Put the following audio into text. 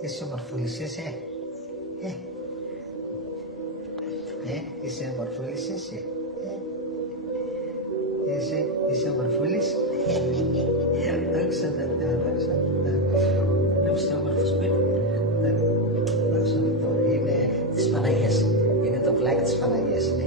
Είσαι ομορφούλης, είσαι. Είσαι ομορφούλης, είσαι. Είσαι ομορφούλης. Δόξα τω Θεώ, δόξα τω Θεώ. Βλέπεις τι όμορφος που είναι. Δόξα τω Θεώ. Είναι της Παναγίας. Είναι το πλάκι της Παναγίας, ναι.